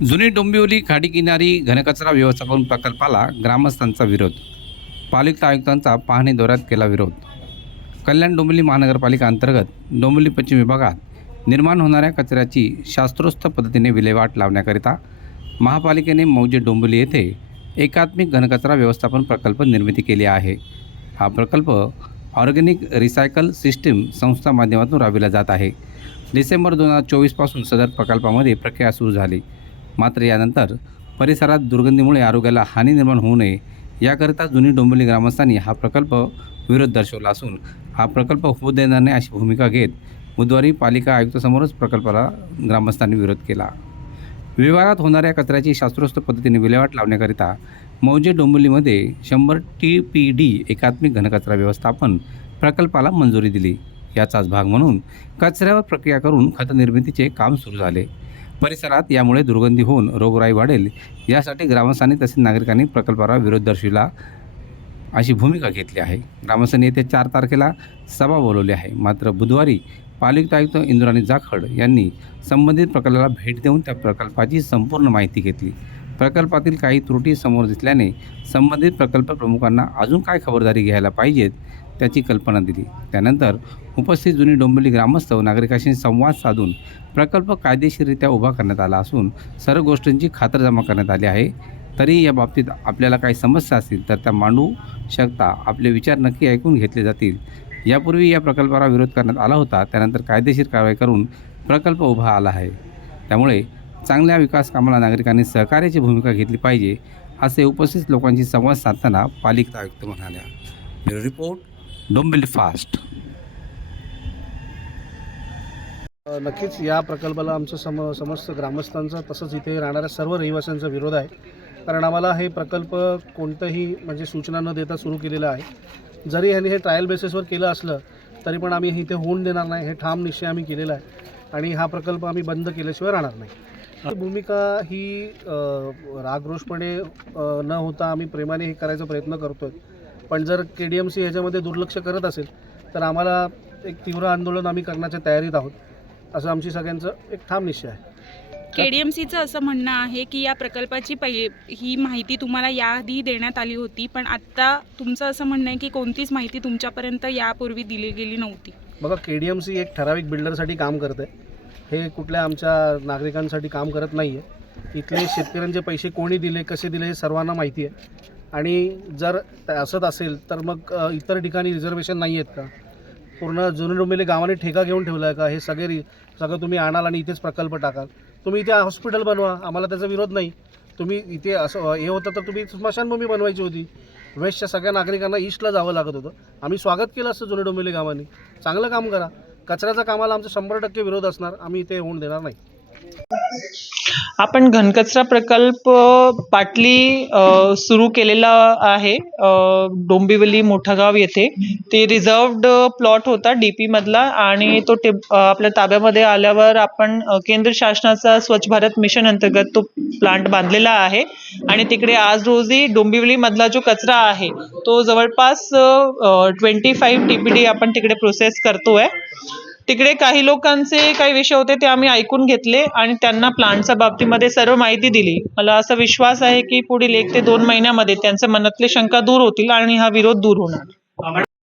जुनी डोंबिवली खाडीकिनारी घनकचरा व्यवस्थापन प्रकल्पाला ग्रामस्थांचा विरोध. पालिका आयुक्तांचा पाहणी दौऱ्यात केला विरोध. कल्याण डोंबिवली महानगरपालिका अंतर्गत डोंबिवली पश्चिम विभागात निर्माण होणाऱ्या कचऱ्याची शास्त्रोक्त पद्धतीने विल्हेवाट लावण्याकरिता महापालिकेने मौजे डोंबिवली येथे एकात्मिक घनकचरा व्यवस्थापन प्रकल्प निर्मिती केली आहे. हा प्रकल्प ऑर्गॅनिक रिसायकल सिस्टीम संस्था माध्यमातून राबविला जात आहे. डिसेंबर दोन हजार चोवीसपासून सदर प्रकल्पामध्ये प्रक्रिया सुरू झाली. मात्र यानंतर परिसरात दुर्गंधीमुळे आरोग्याला हानी निर्माण होऊ नये याकरिता जुनी डोंबिवली ग्रामस्थांनी हा प्रकल्प विरोध दर्शवला असून हा प्रकल्प होऊ देणार नाही अशी भूमिका घेत बुधवारी पालिका आयुक्तासमोरच प्रकल्पाला ग्रामस्थांनी विरोध केला. विभागात होणाऱ्या कचऱ्याची शास्त्रोक्त पद्धतीने विल्हेवाट लावण्याकरिता मौजे डोंबिवलीमध्ये शंभर टी पी डी एकात्मिक घनकचरा व्यवस्थापन प्रकल्पाला मंजुरी दिली. याचाच भाग म्हणून कचऱ्यावर प्रक्रिया करून खतनिर्मितीचे काम सुरू झाले. परिसरात यामुळे दुर्गंधी होऊन रोगराई वाढेल. यासाठी ग्रामस्थांनी तसेच नागरिकांनी प्रकल्पाला विरोध दर्शविला अशी भूमिका घेतली आहे. ग्रामस्थांनी येत्या चार तारखेला सभा बोलवली आहे. मात्र बुधवारी पालिका आयुक्त इंद्राणी जाखड यांनी संबंधित प्रकल्पाला भेट देऊन त्या प्रकल्पाची संपूर्ण माहिती घेतली. प्रकल्पातील काही त्रुटी समोर दिसल्याने संबंधित प्रकल्प प्रमुखांना अजून काय खबरदारी घ्यायला पाहिजेत त्याची कल्पना दिली. त्यानंतर उपस्थित जुनी डोंबिवली ग्रामस्थ नागरिकांशी संवाद साधून प्रकल्प कायदेशीररित्या उभा करण्यात आला असून सर्व गोष्टींची खातरजमा करण्यात आली आहे. तरी या बाबतीत आपल्याला काही समस्या असतील तर त्या मांडू शकता आपले विचार नक्की ऐकून घेतले जातील. यापूर्वी या प्रकल्पाला विरोध करण्यात आला होता त्यानंतर कायदेशीर कारवाई करून प्रकल्प उभा आला आहे. त्यामुळे चांगल्या विकास कामाला नागरिकांनी सहकार्याची भूमिका घेतली पाहिजे असे उपस्थित लोकांशी संवाद साधताना पालिका आयुक्त म्हणाल्या. Report Dombivli fast. नक्कीच या प्रकल्पाला आमचं सम समस्त ग्रामस्थांचा तसंच इथे राहणाऱ्या सर्व रहिवाशांचा विरोध आहे. कारण आम्हाला हे प्रकल्प कोणतंही म्हणजे सूचना न देता सुरू केलेलं आहे. जरी ह्यांनी हे ट्रायल बेसिसवर केलं असलं तरी पण आम्ही इथे होऊन देणार नाही हे ठाम निश्चय आम्ही केलेला आहे. आणि हा प्रकल्प आम्ही बंद केल्याशिवाय राहणार नाही. भूमिका ही रागरोषपणे न होता आम्ही प्रेमाने हे करायचा प्रयत्न करतो आहे पण जर के डी एम सी ह्याच्यामध्ये दुर्लक्ष करत असेल तर आम्हाला एक तीव्र आंदोलन आम्ही करण्याच्या तयारीत आहोत. असं आमची सगळ्यांचं एक ठाम निश्चय आहे. के डी एम सीचं असं म्हणणं आहे की या प्रकल्पाची पहि ही माहिती तुम्हाला याआधी देण्यात आली होती पण आत्ता तुमचं असं म्हणणं आहे की कोणतीच माहिती तुमच्यापर्यंत यापूर्वी दिली गेली नव्हती. बघा के डी एम सी एक ठराविक बिल्डरसाठी काम करते. हे कुठल्या आमच्या नागरिकांसाठी काम करत नाही आहे इथले शेतकऱ्यांचे पैसे कोणी दिले कसे दिले हे सर्वांना माहिती आहे. आणि जर त- असंच असेल तर मग इतर ठिकाणी रिझर्वेशन नाही आहेत का? पूर्ण जुने डोंबिवली गावाने ठेका घेऊन ठेवला आहे का? हे सगळे रि सगळं तुम्ही आणाल आणि इथेच प्रकल्प टाकाल. तुम्ही इथे हॉस्पिटल बनवा आम्हाला त्याचा विरोध नाही. तुम्ही इथे असं हे होतं तर तुम्ही स्मशानभूमी बनवायची होती. वेस्टच्या सगळ्या नागरिकांना ईस्टला जावं लागत होतं. आम्ही स्वागत केलं असतं जुने डोंबिवली गावाने. चांगलं काम करा. कचऱ्याचं कामाला आमचा शंभर टक्के विरोध असणार. आम्ही इथे होऊन देणार नाही. आपण घनकचरा प्रकल्प पाटली सुरू केलेला आहे. डोंबिवली मोठागाव येथे. ते रिझर्वड प्लॉट होता डीपी मधला आणि तो टे आपल्या ताब्यामध्ये आल्यावर आपण केंद्र शासनाचा स्वच्छ भारत मिशन अंतर्गत तो प्लांट बांधलेला आहे. आणि तिकडे आज रोजी डोंबिवली मधला जो कचरा आहे तो जवळपास twenty five T P D आपण तिकडे प्रोसेस करतोय. तिकडे काही लोकांचे काही विषय होते ते आम्ही ऐकून घेतले आणि त्यांना प्लांटच्या बाबतीमध्ये सर्व माहिती दिली. मला असा विश्वास आहे की पुढील एक ते दोन महिन्यामध्ये त्यांच्या मनातले शंका दूर होतील आणि हा विरोध दूर होणार.